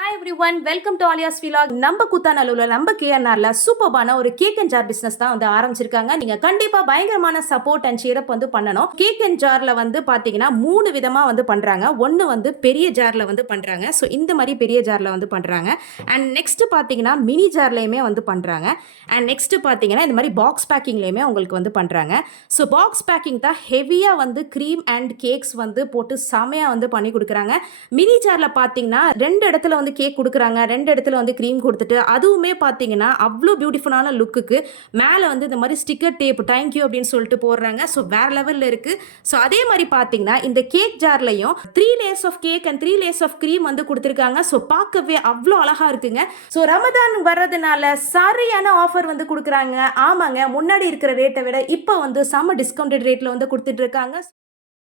Hi everyone, welcome to Alia's vlog. நம்ம குத்தாநல்லூர்ல நம்ம கேஎன்ஆர்ல சூப்பர்பான ஒரு கேக் அண்ட் ஜார் பிசினஸ் தான் வந்து ஆரம்பிச்சிருக்காங்க. நீங்க கண்டிப்பா பயங்கரமான சப்போர்ட் அண்ட் சியரப் வந்து பண்ணணும். கேக் அண்ட் ஜார்ல வந்து பாத்தீங்கன்னா 3 விதமா வந்து பண்றாங்க. ஒன்னு வந்து பெரிய ஜார்ல வந்து பண்றாங்க. ஸோ இந்த மாதிரி பெரிய ஜார்ல வந்து பண்றாங்க. அண்ட் நெக்ஸ்ட் பாத்தீங்கன்னா மினி ஜார்லயுமே வந்து பண்றாங்க. அண்ட் நெக்ஸ்ட் பாத்தீங்கன்னா இந்த மாதிரி பாக்ஸ் பேக்கிங்லயுமே உங்களுக்கு வந்து பண்றாங்க. ஸோ பாக்ஸ் பேக்கிங் தான் ஹெவியா வந்து க்ரீம் அண்ட் கேக்ஸ் வந்து போட்டு செமையா வந்து பண்ணி கொடுக்குறாங்க. மினி ஜார்ல பாத்தீங்கன்னா 2 இடத்துல வந்து கேக் கொடுக்குறாங்க, 2 இடத்துல வந்து க்ரீம் கொடுத்துட்டு, அதுவுமே பார்த்தீங்கன்னா அவ்வளோ பியூட்டிஃபுல்லான லுக்குக்கு மேலே வந்து இந்த மாதிரி ஸ்டிக்கர் டேப் தேங்க்யூ அப்படின்னு சொல்லிட்டு போடுறாங்க. ஸோ வேற லெவலில் இருக்கு. ஸோ அதே மாதிரி பார்த்தீங்கன்னா இந்த கேக் ஜார்லையும் 3 layers of cake and 3 layers of cream வந்து கொடுத்துருக்காங்க. ஸோ பார்க்கவே அவ்வளோ அழகா இருக்குங்க. ஸோ ரமதான் வர்றதுனால சரியான ஆஃபர் வந்து கொடுக்குறாங்க. ஆமாங்க, முன்னாடி இருக்கிற ரேட்டை விட இப்போ வந்து செம்ம டிஸ்கவுண்டட் ரேட்ல வந்து கொடுத்துட்டு இருக்காங்க.